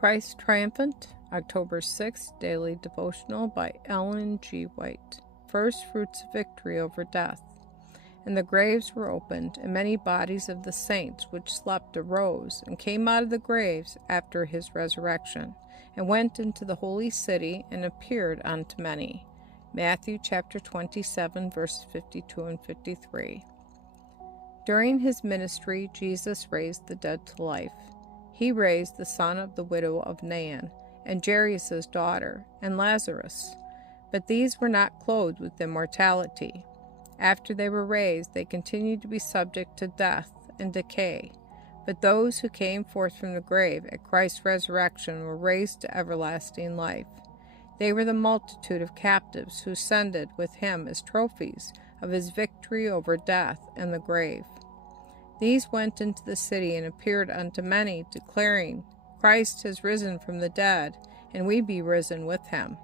Christ Triumphant, October 6th, Daily Devotional by Ellen G. White. First Fruits of Victory over Death. And the graves were opened, and many bodies of the saints which slept arose, and came out of the graves after his resurrection, and went into the holy city, and appeared unto many. Matthew chapter 27, verses 52 and 53. During his ministry, Jesus raised the dead to life. He raised the son of the widow of Nain, and Jairus' daughter, and Lazarus. But these were not clothed with immortality. After they were raised, they continued to be subject to death and decay. But those who came forth from the grave at Christ's resurrection were raised to everlasting life. They were the multitude of captives who ascended with him as trophies of his victory over death and the grave. These went into the city and appeared unto many, declaring, Christ has risen from the dead, and we be risen with him.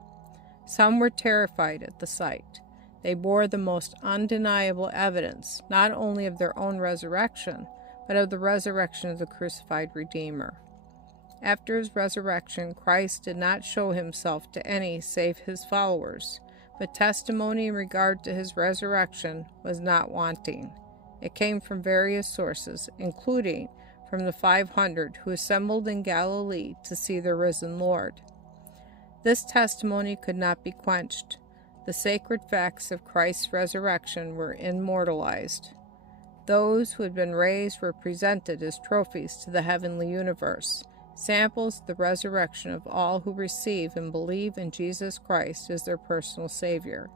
Some were terrified at the sight. They bore the most undeniable evidence, not only of their own resurrection, but of the resurrection of the crucified Redeemer. After his resurrection, Christ did not show himself to any save his followers, but testimony in regard to his resurrection was not wanting. It came from various sources, including from the 500 who assembled in Galilee to see the risen Lord. This testimony could not be quenched. The sacred facts of Christ's resurrection were immortalized. Those who had been raised were presented as trophies to the heavenly universe, samples of the resurrection of all who receive and believe in Jesus Christ as their personal Savior.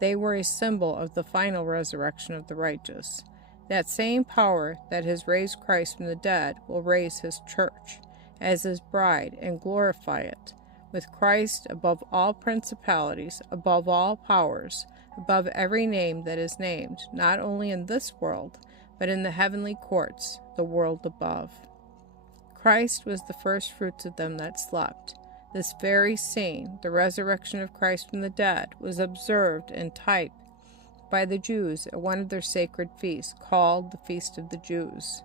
They were a symbol of the final resurrection of the righteous. That same power that has raised Christ from the dead will raise his church as his bride and glorify it, with Christ above all principalities, above all powers, above every name that is named, not only in this world, but in the heavenly courts, the world above. Christ was the first fruits of them that slept. This very scene, the resurrection of Christ from the dead, was observed in type by the Jews at one of their sacred feasts, called the Feast of the Jews.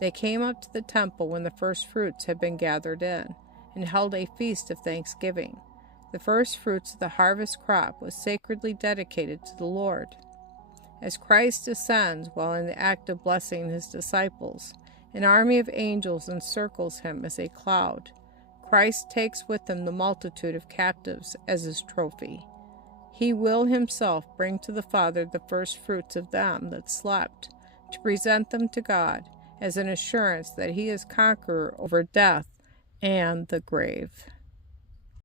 They came up to the temple when the first fruits had been gathered in, and held a feast of thanksgiving. The first fruits of the harvest crop was sacredly dedicated to the Lord. As Christ ascends while in the act of blessing his disciples, an army of angels encircles him as a cloud. Christ takes with him the multitude of captives as his trophy. He will himself bring to the Father the first fruits of them that slept, to present them to God as an assurance that he is conqueror over death and the grave.